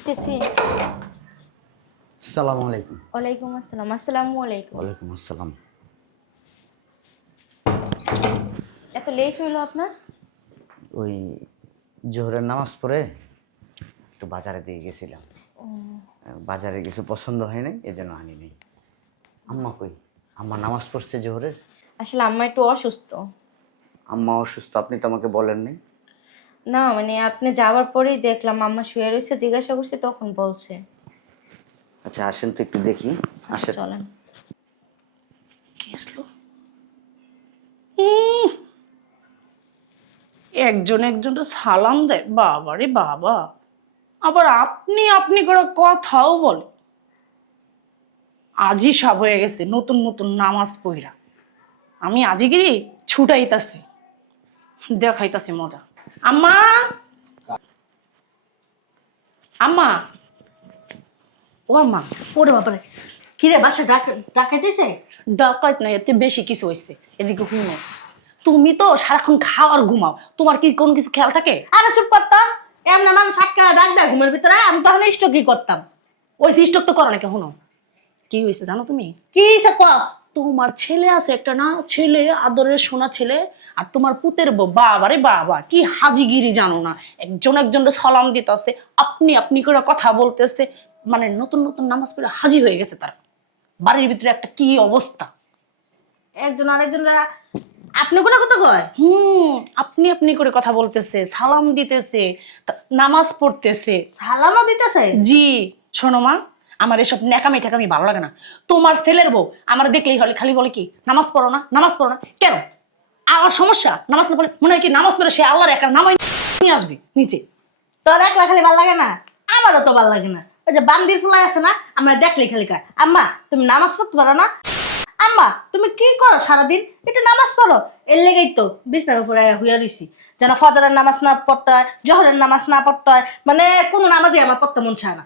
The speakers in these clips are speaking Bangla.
আসতেছি। আসসালামু আলাইকুম। ওয়ালাইকুম আসসালাম। আসসালামু আলাইকুম। ওয়ালাইকুম আসসালাম। এত লেট হইলো আপনার? ওই জোহরের নামাজ পড়ে একটু বাজারে দিয়ে গেছিলাম। ও, বাজারে কিছু পছন্দ হয় নাই, এজন্য আনি নাই। আম্মা কই? আম্মা নামাজ পড়ছে জোহরের? আসলে আম্মা একটু অসুস্থ। আম্মা অসুস্থ, আপনি তো আমাকে বলেন নাই। না মানে আপনি যাওয়ার পরেই দেখলাম আম্মা শুয়ে রয়েছে, জিজ্ঞাসা করছে তখন বলছে। আচ্ছা আসেন তো একটু দেখি। আচ্ছা আসেন। চলেন। কি আসলো? একজন একজনটা সালাম দেয়, বাবা রে বাবা। আবার আপনি আপনি করে কথাও বলে। আজি সাব হয়ে গেছে নতুন নতুন নামাজ পইরা। আমি আজিগিরি ছুটাইতাছি, দেখাইতাছি মজা। আম্মা, আম্মা, ও আম্মা। ওরে বাবারে, কিরে বাসা ডাকাইতেছে? ডাকাত নাই, এতে বেশি কিছু হয়েছে। এদিকে শুনো, তুমি তো সারাক্ষণ খাও আর ঘুমাও, তোমার কি কোনো কিছু খেয়াল থাকে? আরে চুপ করতাম। এমনি মানুষ আটকা ডাক দেয় ঘুমের ভিতরে, আমি তখন স্টক কি করতাম? ওই স্টক তো করো নাকি? শুনো, কি হয়েছে জানো তুমি? কি সে ক? তোমার ছেলে আছে একটা না, ছেলে আদরের সোনা ছেলে, আর তোমার পুতের বউ, বাবা রে বাবা কি হাজিগিরি জানো না, একজন একজনের সালাম দিতেছে, আপনি আপনি করে কথা বলতেছে, মানে নতুন নতুন নামাজ পড়ে হাজি হয়ে গেছে তারা। বাড়ির ভিতরে একটা কি অবস্থা। একজন আরেকজন আপনি কোন কথা কয়? আপনি আপনি করে কথা বলতেছে, সালাম দিতেছে, নামাজ পড়তেছে। সালামও দিতেছে? জি। শোনো মা, আমার এসব ন্যাকামি ঠেকামি ভালো লাগে না। তোমার ছেলের বউ আমার দেখলেই হলে খালি বলে কি নামাজ পড়ো না, নামাজ পড়ো না। কেন? আমার সমস্যা? নামাজ না পড়লে মনে হয় কি নামাজ পড়ে সে আল্লাহর একটা নামাই নিয়ে আসবে নিচে। তোর একলা খালি ভাল লাগে না? আমারও তো ভাল লাগে না। ওই যে বান্দির ফুলাই আছে না, আমরা দেখলেই খালি কয় আম্মা তুমি নামাজ পড়তে পারো না? আম্মা তুমি কি করো সারাদিন? একটু নামাজ পড়ো। এর লেগেই তো বিছনার উপরে হুইয়া রইছি, যেন ফজরের নামাজ না পড়তে হয়, জোহরের নামাজ না পড়তে হয়, মানে কোনো নামাজই আমার পড়তে মন চায় না।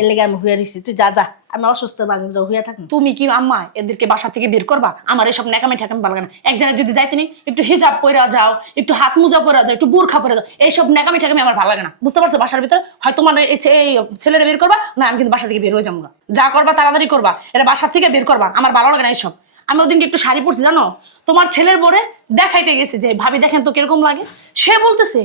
এর লেগে আমি হুইয়া রইছি। তুই যা যা, আমি অসুস্থ বাংলা হুইয়া থাকি। তুমি কি আম্মা এদেরকে বাসা থেকে বের করবা? আমার এসব ন্যাকামি ঠেকামি ভালো লাগে না। এক জায়গায় যদি যাইতে নি, একটু হিজাব পরে যাও, একটু হাত মোজা পরে যাও, একটু বোরখা পরে যাও, এইসব ন্যাকামি ঠেকামি আমার ভালো লাগে না। বুঝতে পারছো? বাসার ভিতরে হয় তোমার এই ছেলেরা বের করবা, না আমি কিন্তু বাসা থেকে বের হয়ে যাবো। যা করবা তাড়াতাড়ি করবা, এটা বাসার থেকে বের করবা, আমার ভালো লাগে না এইসব। আমি ওদিনকে একটু শাড়ি পরছি জানো, তোমার ছেলের বোরে দেখাইতে গেছে যে ভাবি দেখেন তো কিরকম লাগে। সে বলতেছে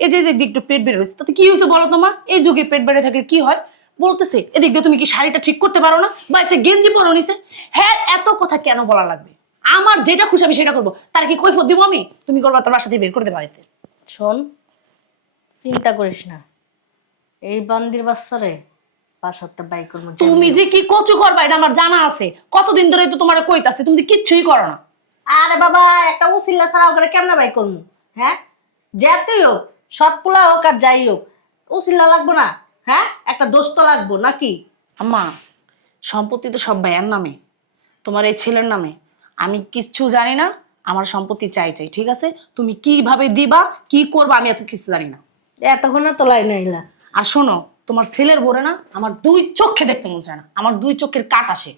এই যে এদিক দিয়ে একটু পেট বেড়ে রয়েছে, তাতে কি হয়েছে বলো তোমা? এই যুগে পেট বেড়ে থাকলে কি হয়? বলতেছে এদিক দিয়ে তুমি কি শাড়িটা ঠিক করতে পারো না, বা একটা গেঞ্জি পরো নিছে। হ্যাঁ, এত কথা কেন বলা লাগবে? আমার যেটা খুশি আমি সেটা করবো, তার কি কৈফিয়ত দিব আমি? তুমি করবা তার বাসা থেকে বের করতে পারিতে। শোন, চিন্তা করিস না, এই বান্দির বাচ্চারে বাসাতে বাই করবো। তুমি যে কি কচু করবা এটা আমার জানা আছে, কতদিন ধরে তো তোমার কইতাছে, তুমি তো কিচ্ছুই করো না। আরে বাবা, একটা উসিল্লা ছাড়া ওকে কেমনে বাই করবো? হ্যাঁ, যেতেই হোক, সৎপুলা হোক আর যাই হোক, উসিল্লা লাগবো না? হ্যাঁ, একটা দোষ তো লাগবো নাকি? আম্মা, সম্পত্তি তো সব ভাইয়ার নামে, তোমার এই ছেলের নামে। আমি কিচ্ছু জানি না, আমার সম্পত্তি চাই চাই, ঠিক আছে? তুমি কিভাবে দিবা, কি করবা, আমি এত কিছু জানি না। এতক্ষণ তো লাই নাইলা। আর শোনো, তোমার ছেলের বোরে না আমার দুই চোখে দেখতে মন চায় না, আমার দুই চোখের কাট আসে।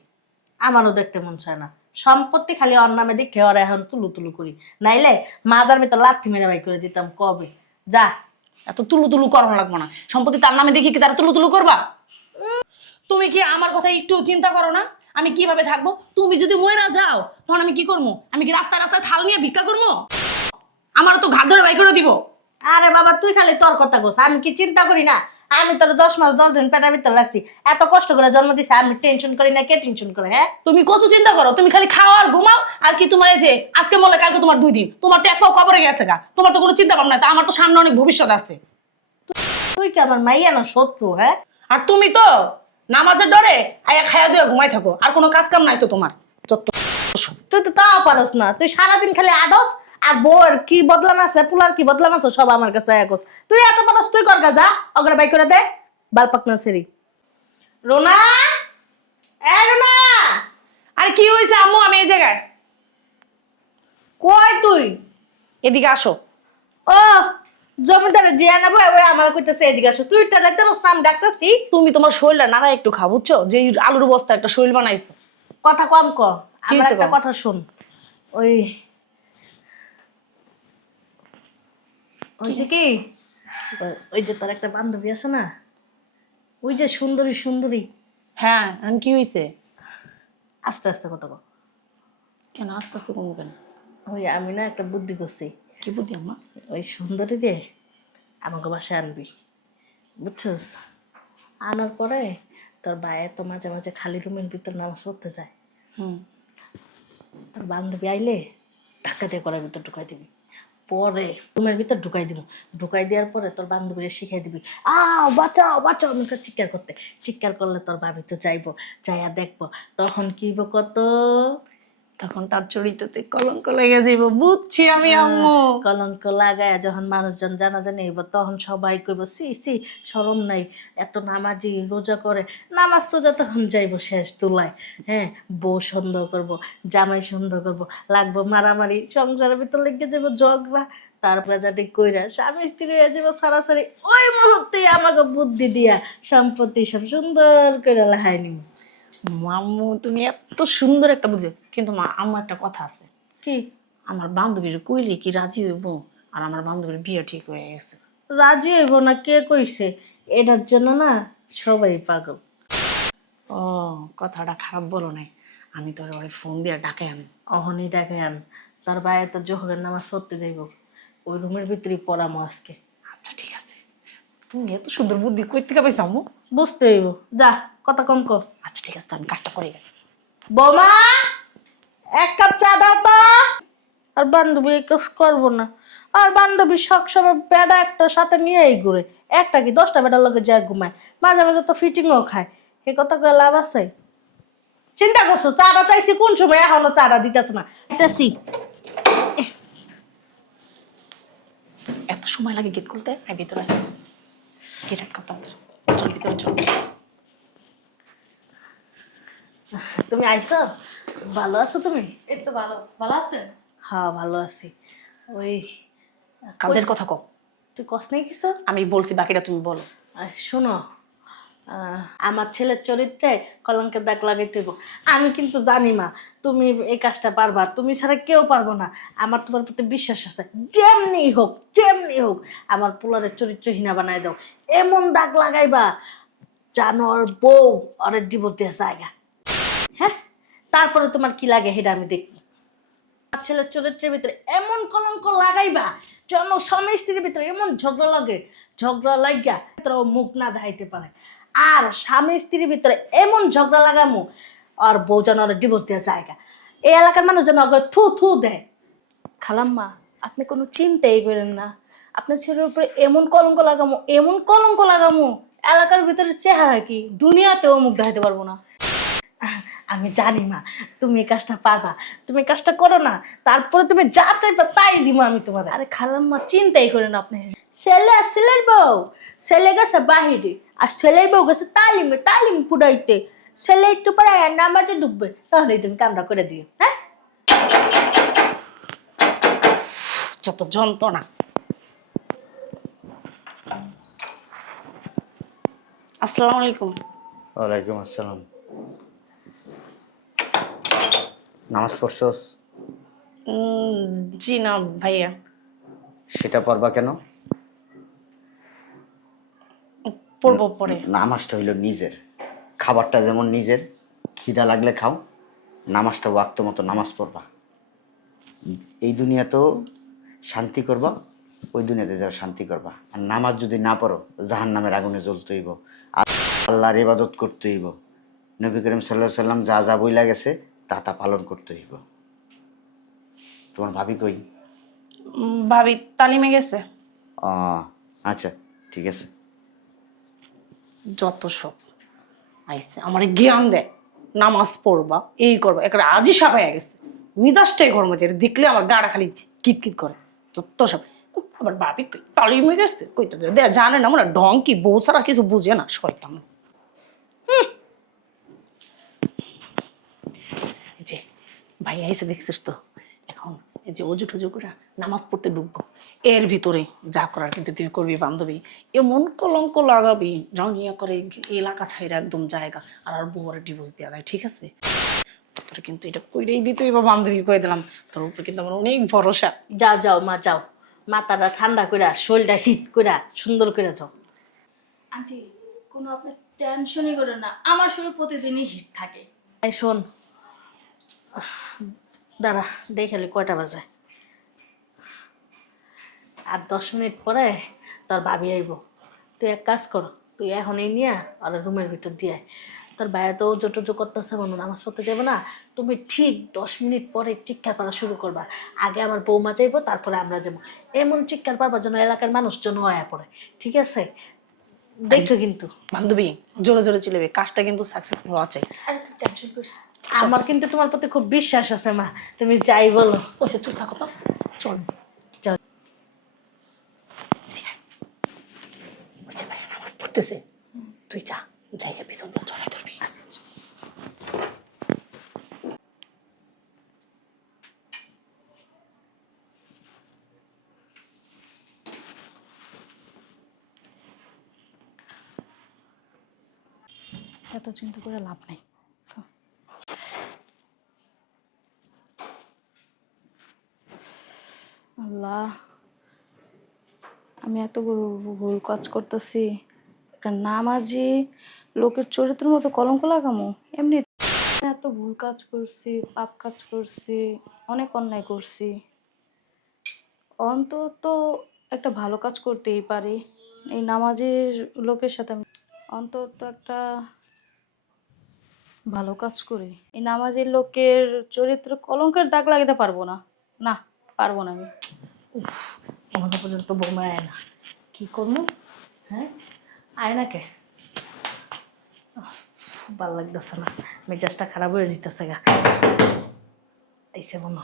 আমারও দেখতে মন চায় না। সম্পত্তি খালি ওর নামে দেখে ওরা এখন তুলু তুলু করি, নাইলে মাজার ভিতর লাথি মেরে বাই করে দিতাম কবে। যা। এত তুলু তুলু করানো লাগবো না, সম্পত্তি তার নামে দেখি কি তারা তুলু তুলু করবা? তুমি কি আমার কথা একটু চিন্তা করো না? আমি কিভাবে থাকবো? তুমি যদি ময়রা যাও তখন আমি কি করবো? আমি কি রাস্তায় রাস্তায় থাল নিয়ে ভিক্ষা করবো? আমার তো ঘাট ধরে বাই করে দিব। আরে বাবা, তুই খালি তোর কথা কোস, আমি কি চিন্তা করি না? আমি তোর 10 মাস 10 দিন পেটার ভিতর লাগছি, এত কষ্ট করে জন্ম দিছি, আমি টেনশন করি না? কে টেনশন করে? হ্যাঁ, তুমি কচু চিন্তা করো, তুমি খালি খাও আর ঘুমাও। আর কি তোমার এই যে আজকে মলে কালকে তোমার 2 দিন, তোমার তো এক পাও কবরে গেছে গা, তোমার তো কোনো চিন্তা ভাবনা নাই। তা আমার তো সামনে অনেক ভবিষ্যৎ আছে। তুই কি আমার মাইয়া না শত্রু? হ্যাঁ, আর তুমি তো নামাজের ডরে আয়া খায়া দিয়ে ঘুমাই থাকো, আর কোনো কাজ কাম নাই তো তোমার। যত সব। তুই তো তাও পারস না, তুই সারাদিন খালি আডস, আর বউর কি বদলাম আছে, পুলার কি বদলাম আছে, সব আমার কাছে একস। তুই এত পারস, তুই কর গা, যা অগ্রে বাই করে দে। বালপাক না সেরি। রোনা, এ রোনা, আর কি হয়েছে আম্মু? আমি এই জায়গায়। কই তুই? এদিকে আসো। ও, জমিদারে জিয়া নেবো, ওই আমার কইতেছে এদিকে আসো। তুই টা যাইতে পারস না, আমি ডাকতেছি। তুমি তোমার শরীরটা নাড়া একটু খাও, বুঝছো? যে এই আলুর বস্তা একটা শরীর বানাইছো। কথা কম ক। কি আমার হইছে একটা কও? কথা শুন। ওই হয়েছে কি, ওই যে তোর একটা বান্ধবী আছে না, ওই যে সুন্দরী সুন্দরী। হ্যাঁ এখন কি হয়েছে? আস্তে আস্তে কথা কও। কেন আস্তে আস্তে কমবো কেন? ওই আমি না একটা বুদ্ধি করছি। কি বুদ্ধি আম্মা? ওই সুন্দরী রে আমাকে বাসায় আনবি, বুঝছস? আনার পরে তোর ভাইয়ে তো মাঝে মাঝে খালি রুমের ভিতর নামাজ পড়তে যায়। হুম। তোর বান্ধবী আইলে ধাক্কা দিয়ে করার ভিতর ঢুকাই দিবি, পরে রুমের ভিতর ঢুকাই দিব। ঢুকাই দেওয়ার পরে তোর বান্ধবীরা শিখাই দিবি বাঁচাও বাঁচাও আমি চিৎকার করতে। চিৎকার করলে তোর ভাবি তো যাইবো, যাইয়া দেখবো। তখন কি হইব কত? তখন তার চরিত্রতে কলঙ্ক লেগে যাইব। বুঝছি আমি আম্মু। কলঙ্ক লাগায় যখন মানুষজন জানাজানি হইব তখন সবাই কইব সি সি শরম নাই, এত নামাজি রোজা করে। নামাজ রোজা তখন যাইব শেষ তুলায়। হ্যাঁ, বউ সন্দেহ করব, জামাই সন্দেহ করব, লাগবো মারামারি, সংসারের ভিতর লেগে যাবো ঝগড়া। তারপরে যাতে কইরা স্বামী স্ত্রী হয়ে যাবো সারাসারি। ওই মুহূর্তে আমাকে বুদ্ধি দিয়া সম্পত্তি সব সুন্দর করে লাহাই নিব। আম্মু তুমি এত সুন্দর একটা বুঝে, কিন্তু মা আমার একটা কথা আছে। কি? আমার বান্ধবীর কইলে কি রাজি হইব? আর আমার বান্ধবীর বিয়ে ঠিক হয়ে গেছে। রাজি হইব না কে কইছে? এটার জন্য না সবাই পাগল। ও, কথাটা খারাপ বলো নাই। আমি তোর ওরে ফোন দিয়ে ডাকে আনি। অহনি ডাকে আন। তার বাইরে তো জোহরের নামাজ পড়তে যাইব, ওই রুমের ভিতরেই পড়ামো আজকে। আচ্ছা ঠিক আছে। তুমি এত সুন্দর বুদ্ধি কই থেকে পাইছো আম্মু? বুঝতে হইব, যা কথা কম কর। আচ্ছা ঠিক আছে, আমি কাজটা করে গেলাম। বোমা, এক কাপ চা দাও তো। আর বান্ধবী এই কাজ করবো না। আর বান্ধবী সবসময় বেড়া একটা সাথে নিয়েই ঘুরে। একটা কি 10টা বেড়ার লগে যায় ঘুমায়, মাঝে মাঝে তো ফিটিংও খায়। এ কথা কয়ে লাভ আছে? চিন্তা করছো চাটা চাইছি কোন সময়, এখনো চাটা দিতেছে না। দিতেছি। এত সময় লাগে গেট খুলতে? আয় ভিতরে আয়। গেট আটকাও তাড়াতাড়ি। জলদি করে চল। তুমি আইছো? ভালো আছো তুমি? এই তো ভালো ভালো আছেন? হ্যাঁ ভালো আছি। ওই কাজের কথা কও। তুই কস নাই কিছু? আমি বলছি, বাকিটা তুমি বলো। শোনো, আমার ছেলের চরিত্রে কলঙ্কের দাগ লাগাইতে হইব। আমি কিন্তু জানি মা তুমি এই কাজটা পারবা, তুমি ছাড়া কেউ পারবো না। আমার তোমার প্রতি বিশ্বাস আছে। যেমনি হোক যেমনি হোক আমার পোলারের চরিত্রহীনা বানাই দাও। এমন দাগ লাগাইবা জানো ওর বউ অনেক ডিভোর্স দেওয়া জায়গা। হ্যাঁ, তারপরে তোমার কি লাগে সেটা আমি দেখি। আমার ছেলের চরিত্রের ভিতরে এমন কলঙ্ক লাগাইবা যেন স্বামী স্ত্রীর ভিতরে এমন ঝগড়া লাগে, ঝগড়া লাগিয়া ও মুখ না দেখাইতে পারে। আর স্বামী স্ত্রীর ভিতরে এমন ঝগড়া লাগামো আর বউ যেন ওর ডিভোর্স দেওয়া জায়গা। এই এলাকার মানুষ যেন ওকে থু থু দেয়। খালাম্মা, আপনি কোনো চিন্তাই করেন না। আপনার ছেলের উপরে এমন কলঙ্ক লাগামো, এমন কলঙ্ক লাগামো, এলাকার ভিতরে চেহারা কি দুনিয়াতেও মুখ দেখাতে পারবো না। আমি জানি মা তুমি এই কাজটা পারবা, তুমি এই কাজটা করো না, তারপরে তুমি যা চাইবা তাই দিব আমি তোমার। আরে খালাম্মা, চিন্তাই করেন আপনি। ছেলে আর ছেলের বউ, ছেলে গেছে বাহিরে আর ছেলের বউ গেছে তালিমে, তালিম পুরাইতে। ছেলে একটু পরে নামাজে ঢুকবে, তাহলেই তুমি কামটা করে দিও। হ্যাঁ, যত যন্ত্রণা। আসসালামু আলাইকুম। ওয়ালাইকুম আসসালাম। নামাজ পড়ছস? জি না ভাইয়া। সেটা পড়বা কেন? পড়বো পরে। নামাজটা হইল নিজের, খাবারটা যেমন নিজের, খিদা লাগলে খাও, নামাজটা ওয়াক্ত মতো নামাজ পড়বা। এই দুনিয়াতেও শান্তি করবা, ওই দুনিয়াতে যাও শান্তি করবা। আর নামাজ যদি না পড়ো জাহান্নামের আগুনে জ্বলতে হইব, আর আল্লাহর ইবাদত করতে হইব। নবী করিম সাল্লাল্লাহু আলাইহি সাল্লাম যা যা বইলা গেছে তা তা পালন করতে হইব। তোমার ভাবি কই? ভাবি তালিমে গেছে। ও আচ্ছা, ঠিক আছে। যত সব আইসে আমার জ্ঞান দেয়, নামাজ পড়বা, এই করবা, একটা আজই সাপ হয়ে গেছে। মিজাজটাই ঘর মধ্যে দেখলে আমার গাড়া খালি কিটকিট করে। যত সব। আবার ভাবি কই তালিমে গেছে, কইতে দে জানে না মনে ঢং কি, বউ ছাড়া কিছু বুঝে না শয়তান। এই যে ভাই আইসে দেখছিস তো, এখন এই যে অজু টজু করে নামাজ পড়তে ঢুকবো, এর ভিতরে যা করার কিন্তু তুই করবি বান্ধবী। এমন কলঙ্ক লাগাবি যাও নিয়ে করে এলাকা ছাইরা একদম জায়গা, আর আর বউরে ডিভোর্স দেওয়া যায়। ঠিক আছে, তোর কিন্তু এটা কইরেই দিতেই বা বান্ধবী কয়ে দিলাম, তোর উপরে কিন্তু আমার অনেক ভরসা। যাও যাও মা যাও, মাথাটা ঠান্ডা করে শরীরটা হিট করে সুন্দর করে যাও। আন্টি, কোনো আপনার টেনশনই করে না, আমার শরীর প্রতিদিনই হিট থাকে। এই শোন, দাঁড়া দেখালি কয়টা বাজে। আর 10 মিনিট পরে তোর ভাবি আইব। তুই এক কাজ কর, তুই এখনই নিয়ে আর রুমের ভিতর দিয়ে আয়। তোর ভাইয়া তো জোটো করতেছে, মনে নামাজ পড়তে যাবে না। তুমি ঠিক 10 মিনিট পরে চিৎকার পাড়া শুরু করবা। আগে আমার বৌমা যাইবো, তারপরে আমরা যাবো। এমন চিৎকার পারবা যেন এলাকার মানুষজন হয়ে পড়ে, ঠিক আছে? দেখছো কিন্তু। বান্ধবী জোরে জোরে চিল্লাবে, কাজটা কিন্তু সাকসেসফুল হওয়া চাই। আরে তুই টেনশন করিস না। আমার কিন্তু তোমার প্রতি খুব বিশ্বাস আছে মা, তুমি যাই বলো। ওইসে চুপ থাকো তো, চল। চল। ওই যে ভাইয়া নামাজ পড়তেছে, তুই যা, জায়গা পিছন দিয়ে চড়াই ধরবি। এত চিন্তা করে লাভ নাই। আল্লাহ, আমি এত বড় ভুল কাজ করতেছি। একটা নামাজি লোকের চরিত্রের মতো কলঙ্ক লাগামো? এমনি এত ভুল কাজ করছি, পাপ কাজ করছি, অনেক অন্যায় করছি। অন্তত একটা ভালো কাজ করতেই পারি। এই নামাজের লোকের সাথে আমি অন্তত একটা ভালো কাজ করি। এই নামাজের লোকের চরিত্র কলঙ্কের দাগ লাগাতে পারবো না, না পারবো না আমি। আমার পর্যন্ত বৌমা আয় না, কি করবো? হ্যাঁ, আয় না কে? ভাল লাগতেছে না, মেজাজটা খারাপ হয়ে যেতেছে গা। এইসে মনে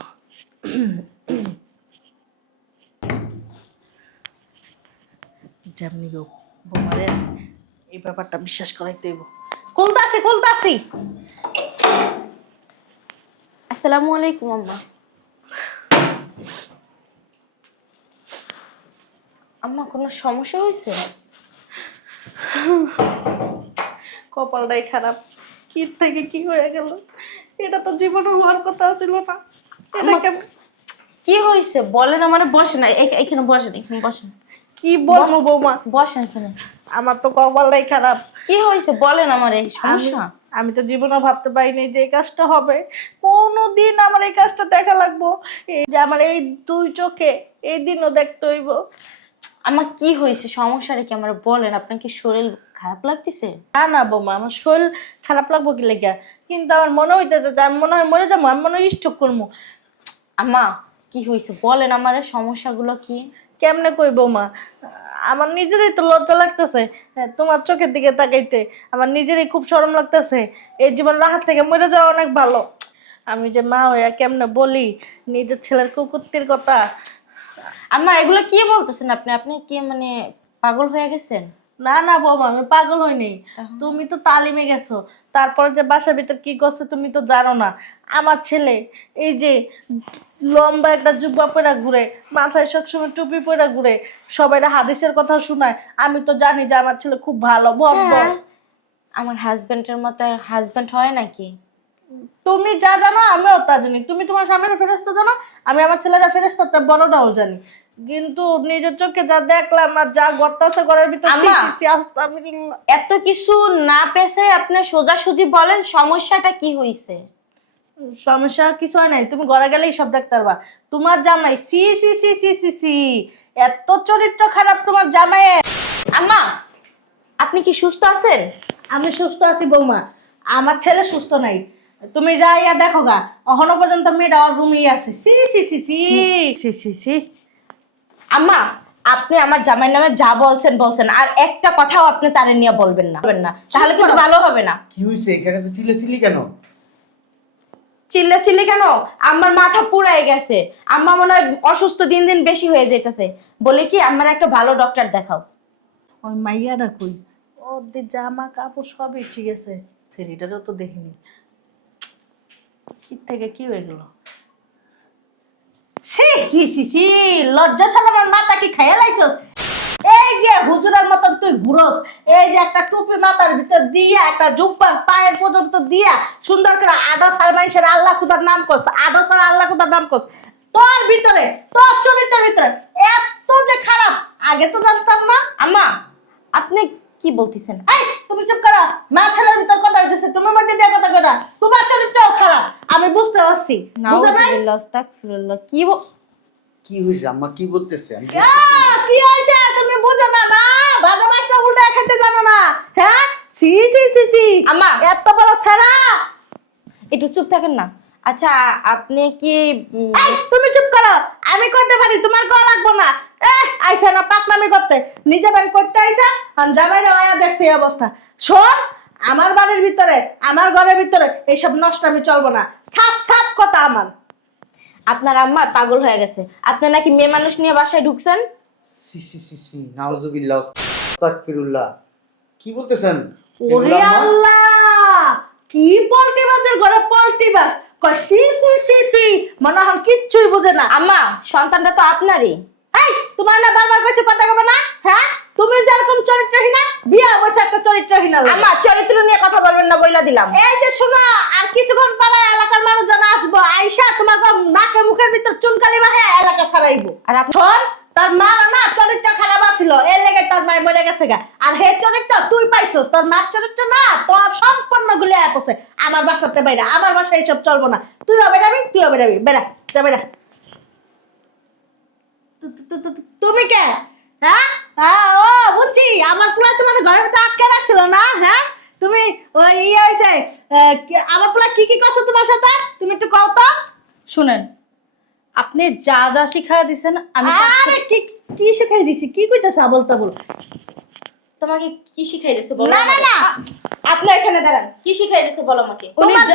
যেমনি হোক বৌমারে এই ব্যাপারটা বিশ্বাস করাইতে হইব। খুলতাছি। আসসালামু আলাইকুম আম্মা। আম্মা কোনো সমস্যা হয়েছে? কপালটাই খারাপ, কি থেকে কি হয়ে গেল। এটা তো জীবনে হওয়ার কথা ছিল না। এটা কেমন? কি হয়েছে বলেন, আমার বসেন না, এখানে বসেন, এখানে বসেন। কি বলবো বৌমা, বসেন এখানে। আমার তো কপালটাই খারাপ। কি হয়েছে বলেন, আমার এই সমস্যা। আমি তো জীবনে ভাবতে পারিনি যে এই কাজটা হবে। কোনোদিন আমার এই কাজটা দেখা লাগবো, এই যে আমার এই 2 চোখে এই দিনও দেখতে হইব। আমার কি হয়েছে, সমস্যাটা কি আমার বলেন। আপনার কি শরীর খারাপ লাগতেছে? না না বৌমা, আমার শরীর খারাপ লাগবো কি লেগে, কিন্তু আমার মনে হইতেছে যে আমি মনে হয় মরে যাবো, আমি মনে হয় স্ট্রোক করবো। আম্মা কি হয়েছে বলেন, আমার এই সমস্যাগুলো কি? কেমনে কই বৌমা, আমার নিজেরই তো লজ্জা লাগতেছে তোমার চোখের দিকে তাকাইতে। আমার নিজেরই খুব শরম লাগতেছে। এই জীবন রাহাত থেকে মরে যাওয়া অনেক ভালো। আমি যে মা হইয়া কেমনে বলি নিজের ছেলের কুকুরটির কথা। আম্মা এগুলো কি বলতেছেন আপনি? আপনি কি মানে পাগল হয়ে গেছেন? না না বৌমা, আমি পাগল হইনি। তুমি তো তালিমে গেছো, তারপরে যে বাসার ভিতর কি করছো তুমি তো জানো না। আমার ছেলে এই যে লম্বা একটা জুব্বা পরে ঘুরে, মাথায় সবসময় টুপি পরে ঘুরে, সবাই হাদিসের কথা শোনায়। আমি তো জানি যে আমার ছেলে খুব ভালো ভদ্র। হ্যাঁ, আমার হাজবেন্ডের মতো হাজবেন্ড হয় নাকি? তুমি যা জানো আমিও তা জানি। তুমি তোমার স্বামীর ফেরেশতা জানো, আমি আমার ছেলেরা ফেরেশতা, তার বড়টাও জানি। কিন্তু নিজের চোখে যা দেখলাম আর যা গত্তাছে ঘরের ভিতর, আম্মা, আস্তাগফিরুল্লাহ। এত কিছু না পেছে আপনি সোজাসুজি বলেন সমস্যাটা কি হয়েছে। সমস্যা কিছু হয় নাই, তুমি ঘরে গেলেই সব দেখতে পারবা। তোমার জামাই সি সি সি সি সি সি, এত চরিত্র খারাপ তোমার জামাইয়ের। আম্মা আপনি কি সুস্থ আছেন? আমি সুস্থ আছি বৌমা, আমার ছেলে সুস্থ নাই। তুমি যাইয়া দেখো গা, এখনো পর্যন্ত মেয়েটা ওর রুমেই আছে। সি সি সি সি সি সি সি। আম্মা আপনি আমার জামাইয়ের নামে যা বলছেন বলছেন, আর একটা কথাও আপনি তারে নিয়ে বলবেন না, তাহলে কিন্তু ভালো হবে না। কি হয়েছে এখানে তো চিল্লাচিল্লি কেন? চিল্লাচিল্লি কেন? আমার মাথা পুরাই গেছে। আম্মা মনে হয় অসুস্থ, দিন দিন বেশি হয়ে যাইতেছে। বলে কি আমার একটা ভালো ডক্টর দেখাও। ওই মাইয়াটা কই? ওদের জামা কাপড় সবই ঠিক আছে, ছেলেটারও তো দেখিনি। কি থেকে কি হয়ে গেল? সি সি সি সি, লজ্জা ছাড়ানোর মাথা কি খাইয়া লাইছস? এই যে হুজুরের মতন তুই ঘুরস, এই যে একটা টুপি মাথার ভিতর দিয়া, একটা জুব্বা পায়ের পর্যন্ত দিয়া, সুন্দর করে আদা সার মানুষের আল্লাহ খুদার নাম করছ, আদা সার আল্লাহ খুদার নাম করছ। তোর ভিতরে, তোর চরিত্রের ভিতরে এত যে খারাপ, আগে তো জানতাম না। আম্মা আপনি কি বলতেছেন? এই তুমি চুপ করো। মা ছেলের ভিতর কথা হইতেছে, তুমি মধ্যে দিয়ে কথা করা। তোমার চরিত্রও খারাপ, আমি বুঝতে পারছি। বুঝো নাই? নাউজুবিল্লাহ, আস্তাগফিরুল্লাহ। কি হয়েছে আম্মা, কি বলতেছে? আমি কি হয়েছে তুমি বুঝো না? না ভাজা মাছটা উল্টে খেতে জানো না? হ্যাঁ, ছি ছি ছি ছি। আম্মা। এত বড় ছাড়া। একটু চুপ থাকেন না। আচ্ছা, আপনি কি এই তুমি চুপ করো, আমি করতে পারি, তোমার কল লাগবো না। আইসা না পাকনামি করতে, নিজে বাড়ি করতে আইসা আর জামাই আয়া দেখছি এই অবস্থা। শোন, আমার বাড়ির ভিতরে, আমার ঘরের ভিতরে এইসব নষ্টামি চলবো না। সাপ সাপ কথা আমার। আপনার আম্মা পাগল হয়ে গেছে? আপনি নাকি মেয়ে মানুষ নিয়ে বাসায় ঢুকছেন? সি সি সি সি, নাউজুবিল্লাহ, আস্তাগফিরুল্লাহ। কি বলতেছেন? ওরে আল্লাহ, কি পল্টি বাজের ঘরে পল্টি বাজ কয় সি সি সি সি, মনে হয় কিচ্ছুই বুঝে না। আম্মা, সন্তানটা তো আপনারই। এই তোমার না বারবার কইছে কথা কবে না? হ্যাঁ, তুমি যেরকম চরিত্রহীন, বিয়া বসে একটা চরিত্রহীন। আম্মা, চরিত্র নিয়ে কথা বলবেন না বইলা দিলাম। এই যে শোনো, আর কিছুক্ষণ পরে এলাকার মানুষজন আসবো, আইসা তোমাকে নাকে মুখের ভিতর চুনকালি মাখে এলাকা ছাড়াইবো। আর আপনি শোন, তার মা না চরিত্র খারাপ ছিল, এর লেগে তার মায় মরে গেছে গা। আর হে চরিত্র তুই পাইছস, তোর মার চরিত্র না তোর সম্পূর্ণ গুলি আপসে। আমার বাসাতে বাইরা, আমার বাসায় এইসব চলবো না। তুইও বেরাবি, তুইও বেরাবি, বেরা যা বেরা। তুমি কে? হ্যাঁ হ্যাঁ, ও বুঝছি, আমার পোলা তোমার ঘরের ভিতরে আটকে রাখছিল না? হ্যাঁ, তুমি ওই ইয়ে হয়েছে, আমার পোলা কি কি করছো তোমার সাথে, তুমি একটু কও তো। শুনেন, আপনি যা যা শিখাই দিছেন আমি আরে কি কি শিখাই দিছি, কি কইতাছ আবল তাবল? তোমাকে কি শিখাই দিয়েছে বলো? না না আমাকে। না, আপনি এখানে দাঁড়ান, কি শিখাই দিয়েছে বলো আমাকে। তোমার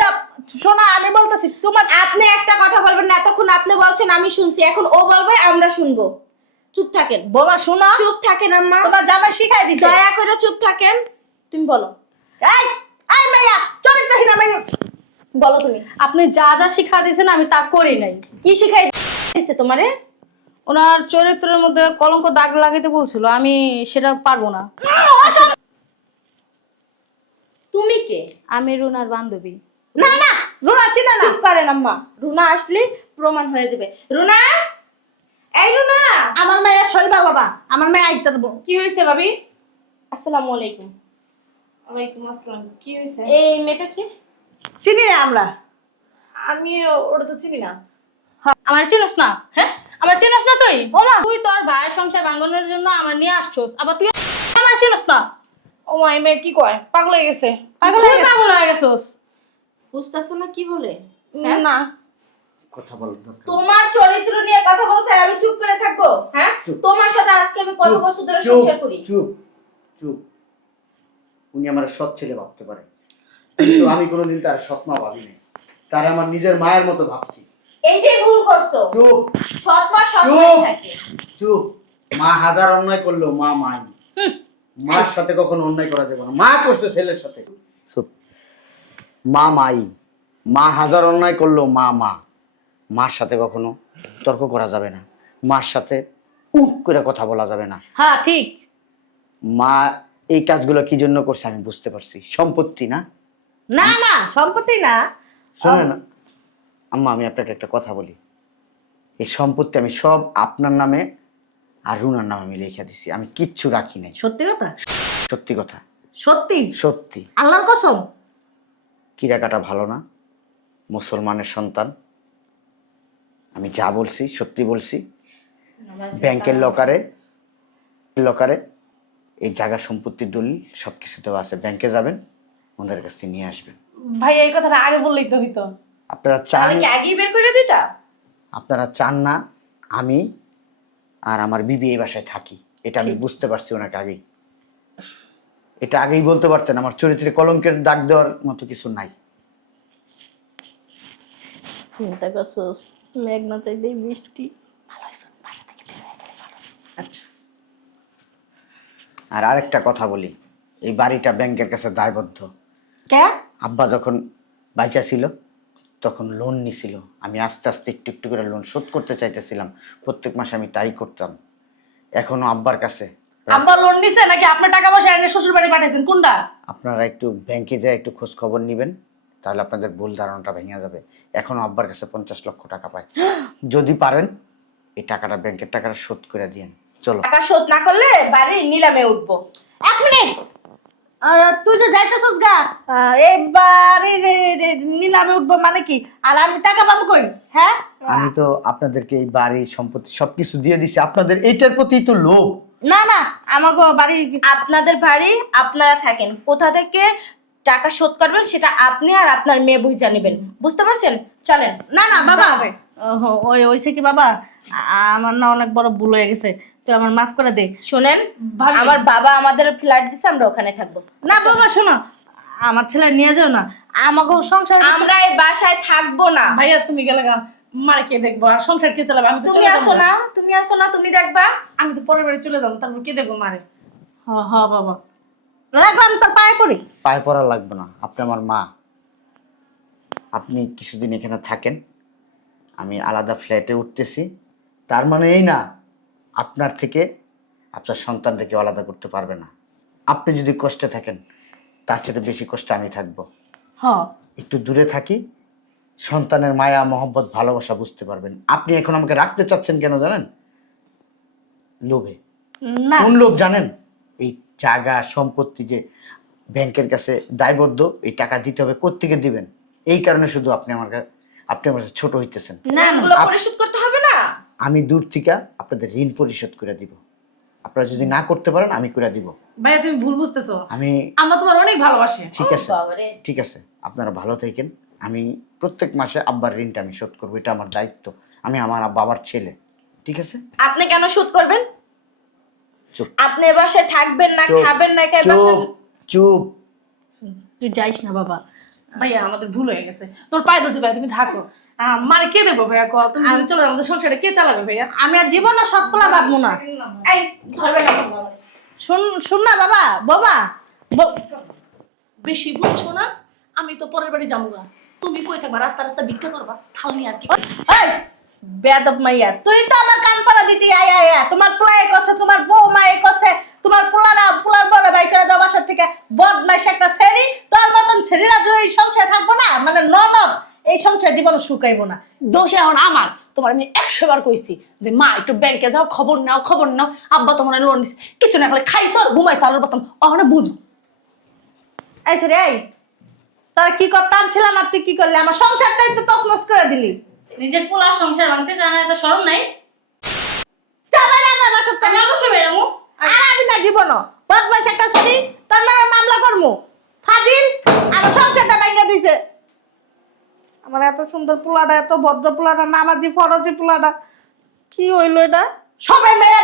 শোনা, আমি বলতেছি তোমার। আপনি একটা কথা বলবেন না, এতক্ষণ আপনি বলছেন আমি শুনছি, এখন ও বলবে আমরা শুনবো। চুপ থাকেন। বোমা শোনো, চুপ থাকেন আম্মা, তোমার জামাই শিখাই দিছে। দয়া করে চুপ থাকেন। তুমি বলো, এই এই মাইয়া চরিত্রহীন মাইয়া। বলো তুমি আপনি যা যা শিখা দিয়েছেন আমি তা করি নাই। কি শিখাই দিয়েছে তোমারে? ওনার চরিত্রের মধ্যে কলঙ্ক দাগ লাগাইতে বলছিল, আমি সেটা পারবো না। তুমি কে? আমি রুনার বান্ধবী। না না, রুনা চিনা না। চুপ করেন আম্মা, রুনা আসলে প্রমাণ হয়ে যাবে। রুনা, এই রুনা। আমার মেয়ে শরীর ভালো না, আমার মেয়ে আইতে দেবো। কি হয়েছে ভাবি? আসসালামু আলাইকুম। ওয়ালাইকুম আসসালাম। কি হয়েছে? এই মেয়েটা কি? চিনি না আমরা। আমি ওটা তো চিনি না। আমার চিনস না? হ্যাঁ, আমার চিনস না তুই? ওমা, তুই তোর ভাইয়ের সংসার ভাঙানোর জন্য আমার নিয়ে আসছস, আবার তুই আমার চিনস না? ও মাই মেয়ে কি কয়, পাগল হয়ে গেছে? পাগল তুই হয়ে গেছে। পাগল হয়ে গেছস। বুঝতেছো না কি বলে? হ্যাঁ? না। কথা বলার দরকার নেই। তোমার চরিত্র নিয়ে কথা বলছে আর আমি চুপ করে থাকবো? হ্যাঁ, চুপ। তোমার সাথে আজকে আমি কত চুপ, বছর ধরে চুপ, সংসার করি। চুপ চুপ। উনি আমার সৎ ছেলে ভাবতে পারে, কিন্তু আমি কোনোদিন তার সৎ মা ভাবিনি। তার আমার নিজের মায়ের মতো ভাবছি। এইটাই ভুল করছো। চুপ সৎ মা সৎ চুপ। মাই থাকে। চুপ। মা হাজার অন্যায় করলো, মা মাই। মার সাথে কখনো অন্যায় করা যাবে না। মা করছে ছেলের সাথে। চুপ। মা মাই। মা হাজার অন্যায় করলো, মা মা। মার সাথে কখনো তর্ক করা যাবে না। মার সাথে উপ করে কথা বলা যাবে না। হ্যাঁ ঠিক। মা এই কাজগুলো কি জন্য করছে আমি বুঝতে পারছি। সম্পত্তি না? না না, সম্পত্তি না। শোনেন আম্মা, আমি আপনাকে একটা কথা বলি। এই সম্পত্তি আমি সব আপনার নামে আর রুনার নামে আমি লিখে দিছি। আমি কিচ্ছু রাখি নাই। সত্যি কথা? সত্যি কথা, সত্যি? সত্যি। আল্লাহর কসম? কিরাকাটা ভালো না, মুসলমানের সন্তান। আমি যা বলছি সত্যি বলছি। ব্যাংকের লকারে লকারে এই জায়গা সম্পত্তির দলিল সবকিছু দেওয়া আছে। ব্যাংকে যাবেন, ওদের কাছ থেকে নিয়ে আসবেন। ভাই এই কথাটা আগে বললেই তো হইতো। আপনারা চান, তাহলে কি আগেই বের করে দিতা? আপনারা চান না আমি আর আমার বিবি এই বাসায় থাকি। এটা আমি বুঝতে পারছি ওনাকে আগেই। এটা আগেই বলতে পারতেন। আমার চরিত্রে কলঙ্কের দাগ দেওয়ার মতো কিছু নাই। চিন্তা করছস, মেঘ না চাইতেই বৃষ্টি। আচ্ছা, আর আরেকটা কথা বলি, এই বাড়িটা ব্যাংকের কাছে দায়বদ্ধ। কে? আব্বা যখন বাইচা ছিল তখন লোন নিছিল। আমি আস্তে আস্তে একটু একটু করে লোন শোধ করতে চাইতেছিলাম। প্রত্যেক মাসে আমি তাই করতাম। এখনো আব্বার কাছে। আব্বা লোন নিছে নাকি আপনি টাকা পয়সা এনে শ্বশুর বাড়ি পাঠাইছেন কোনটা? আপনারা একটু ব্যাংকে যেয়ে একটু খোঁজ খবর নেবেন, তাহলে আপনাদের ভুল ধারণাটা ভেঙে যাবে। এখনো আব্বার কাছে 50 লক্ষ টাকা পায়। যদি পারেন এই টাকাটা, ব্যাংকের টাকাটা শোধ করে দিয়েন। চলো। টাকা শোধ না করলে বাড়ি নিলামে উঠবো। এক মিনিট, তুই যে যাইতেছিস গা এইবারে নিলামে উঠবো মানে কি? আর আমি টাকা পাবো কই? হ্যাঁ, আমি তো আপনাদেরকে এই বাড়ি সম্পত্তি সবকিছু দিয়ে দিছি, আপনাদের এইটার প্রতি তো লোভ। না না, আমাকে বাড়ি আপনাদের বাড়ি আপনারা থাকেন, কোথা থেকে টাকা শোধ করবেন সেটা আপনি আর আপনার মেয়ে বুঝে নেবেন, বুঝতে পারছেন? চলেন। না না বাবা, ওই ওইছে কি বাবা, আমার না অনেক বড় ভুল হয়ে গেছে, তুই আমার মাফ করে দে। শুনেন, আমার বাবা আমাদের ফ্ল্যাট দিছে, আমরা ওখানে থাকবো। না বাবা শোনো, আমার ছেলে নিয়ে যাও না, আমাকে সংসার আমরা এই বাসায় থাকবো না। ভাইয়া তুমি গেলে গা, মারে কে দেখবো আর সংসার কে চালাবে? আমি তো তুমি চলে আসো যাবো না, তুমি আসো না, তুমি দেখবা। আমি তো পরের বাড়ি চলে যাবো, তারপর কে দেখবো মারে? হ হ বাবা, রাখলাম তোর পায়ে পড়ি। পায়ে পড়া লাগবে না, আপনি আমার মা। আপনি কিছুদিন এখানে থাকেন, আমি আলাদা ফ্ল্যাটে উঠতেছি। তার মানে এই না আপনার থেকে আপনার সন্তানটাকে আলাদা করতে পারবে না। আপনি যদি কষ্টে থাকেন, তার চেয়ে বেশি কষ্টে আমি থাকবো। হ, একটু দূরে থাকি, সন্তানের মায়া মহব্বত ভালোবাসা বুঝতে পারবেন। আপনি এখন আমাকে রাখতে চাচ্ছেন কেন জানেন? লোভে। না কোন লোভ জানেন? এই জায়গা সম্পত্তি যে ব্যাংকের কাছে দায়বদ্ধ, এই টাকা দিতে হবে, কোত্থেকে দিবেন? এই কারণে শুধু আপনি আমার কাছে ছোট হইতেছেন। না এগুলো পরিশোধ করতে হবে না। আমি দূর থেকে আপনাদের ঋণ পরিশোধ করে দিব। আপনারা যদি না করতে পারেন আমি করে দিব। ভাইয়া তুমি ভুল বুঝতেছো, আমি আমরা তোমার অনেক ভালোবাসি। ঠিক আছে, বাবারে। ঠিক আছে, আপনারা ভালো থাকেন। আমি প্রত্যেক মাসে আব্বার ঋণটা আমি শোধ করবো, এটা আমার দায়িত্ব। আমি আমার বাবার ছেলে, ঠিক আছে? আপনি কেন শোধ করবেন? চুপ। আপনি এ বাসায় থাকবেন না, চুপ, খাবেন না, চুপ চুপ। তুই যাইস না বাবা। ভাইয়া আমাদের ভুল হয়ে গেছে, তোর পায়ে ধরছি ভাইয়া, তুমি থাকো। মারে কে দেবো ভাইয়া? তুমি যদি চলে যাও, আমাদের সংসারটা কে চালাবে ভাইয়া? আমি আর জীবনে সৎপলা ভাববো না। এই ধরবেন না বাবারে। শুন না বাবা, বাবা বেশি বুঝছো না? আমি তো পরের বাড়ি যাবো গা, তুমি কই থাকবা? রাস্তা রাস্তা ভিক্ষা করবা, থাল নিয়ে আর কি? এই বেয়াদব মাইয়া, তুই তো আমার কান পাড়া দিতে আয়া তোমার পোলা কষে, তোমার বৌমা কষে, তোমার পোলার বড় ভাই করে দেওয়া বাসার থেকে বদমাইশ একটা ছেড়ি। তোর মতন ছেড়িরা যদি এই সংসারে থাকবো না, মানে ননদ, এই সংসার জীবনে শুকাইবো না। দোষ এখন আমার। তোমার আমি 100 বার কইছি যে মা একটু ব্যাংকে যাও, খবর নাও, খবর নাও। আব্বা তোমার লোন দিছে, কিছু না, খালি খাইছো আর ঘুমাইছো, আলোর বসতাম। ওখানে বুঝো। এই ছেড়ে, এই তোরা কি করতাম ছিলাম আর তুই কি করলি? আমার সংসারটাই তো তছনছ করে দিলি। নিজের পোলার সংসার ভাঙতে চায় না, তো শরম নাই? যাবে না আমার বাসার আমি অবশ্যই বেরোবো। আর আমি না জীবন বদমাইশ একটা ছেড়ি, তোর নামে মামলা করবো। ফাজিল আমার সংসারটা ভেঙে দিছে। আমার এত সুন্দর পোলাটা, এত ভদ্র পোলাটা, নামাজি ফরজি পোলাটা কি হইলো এটা? সবাই মেয়ে